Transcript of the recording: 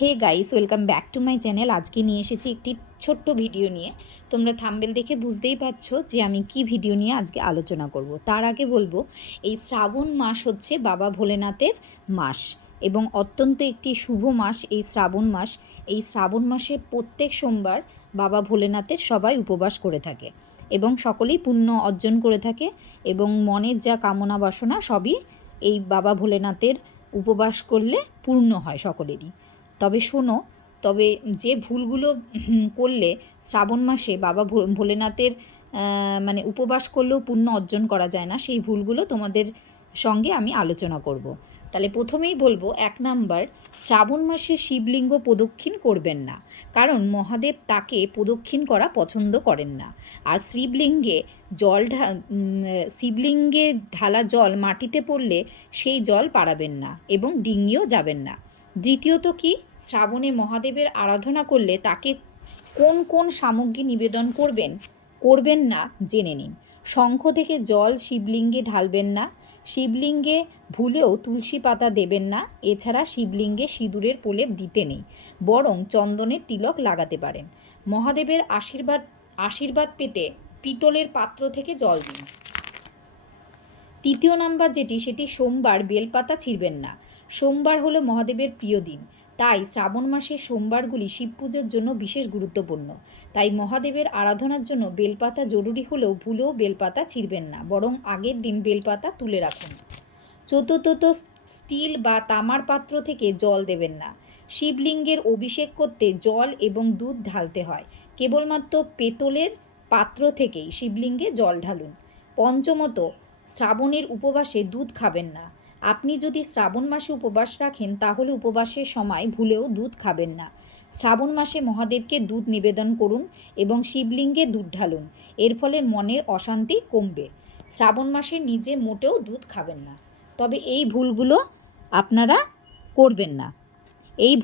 Hey guys, welcome back to my channel. আজকে নিয়ে এসেছি একটি ছোট্ট ভিডিও নিয়ে। তোমরা থাম্বনেল দেখে বুঝতেই পারছো যে আমি কি ভিডিও নিয়ে আজকে আলোচনা করব। তার আগে বলবো, এই শ্রাবণ মাস হচ্ছে বাবা ভোলেনাথের মাস এবং অত্যন্ত একটি শুভ মাস এই শ্রাবণ মাস। এই শ্রাবণ মাসে প্রত্যেক সোমবার বাবা ভোলেনাথের সবাই উপবাস করে থাকে এবং সকলেই পুণ্য অর্জন করে থাকে এবং মনের যা কামনা বাসনা সবই এই বাবা ভোলেনাথের উপবাস করলে পূর্ণ হয় সকলেরই। তবে শোনো, তবে যে ভুলগুলো করলে শ্রাবণ মাসে বাবা ভোলেনাথের মানে উপবাস করলেও পুণ্য অর্জন করা যায় না, সেই ভুলগুলো তোমাদের সঙ্গে আমি আলোচনা করব। তাহলে প্রথমেই বলবো, 1 নাম্বার, শ্রাবণ মাসে শিবলিঙ্গ প্রদক্ষিণ করবেন না, কারণ মহাদেব তাকে প্রদক্ষিণ করা পছন্দ করেন না। আর শিবলিঙ্গে ঢালা জল মাটিতে পড়লে সেই জল পাড়াবেন না এবং ডিঙিয়েও যাবেন না। দ্বিতীয়ত কি, শ্রাবণে মহাদেবের আরাধনা করলে তাকে কোন কোন সামগ্রী নিবেদন করবেন না জেনে নিন। শঙ্খ থেকে জল শিবলিঙ্গে ঢালবেন না, শিবলিঙ্গে ভুলেও তুলসী পাতা দেবেন না, এছাড়া শিবলিঙ্গে সিঁদুরের প্রলেপ দিতে নেই, বরং চন্দনের তিলক লাগাতে পারেন। মহাদেবের আশীর্বাদ পেতে পিতলের পাত্র থেকে জল দিন। তৃতীয় নাম্বার সেটি সোমবার বেলপাতা ছিঁড়বেন না। সোমবার হলো মহাদেবের প্রিয় দিন, তাই শ্রাবণ মাসের সোমবারগুলি শিব পুজোর জন্য বিশেষ গুরুত্বপূর্ণ। তাই মহাদেবের আরাধনার জন্য বেলপাতা জরুরি হলেও ভুলেও বেলপাতা ছিঁড়বেন না, বরং আগের দিন বেলপাতা তুলে রাখুন। চতুর্থত, স্টিল বা তামার পাত্র থেকে জল দেবেন না। শিবলিঙ্গের অভিষেক করতে জল এবং দুধ ঢালতে হয়, কেবলমাত্র পেতলের পাত্র থেকেই শিবলিঙ্গে জল ঢালুন। পঞ্চমত, শ্রাবণের উপবাসে দুধ খাবেন না। আপনি যদি শ্রাবণ মাসে উপবাস রাখেন তাহলে উপবাসের সময় ভুলেও দুধ খাবেন না। শ্রাবণ মাসে মহাদেবকে দুধ নিবেদন করুন এবং শিবলিঙ্গে দুধ ঢালুন, এর ফলে মনের অশান্তি কমবে। শ্রাবণ মাসে নিজে মোটেও দুধ খাবেন না। তবে এই ভুলগুলো আপনারা করবেন না। এই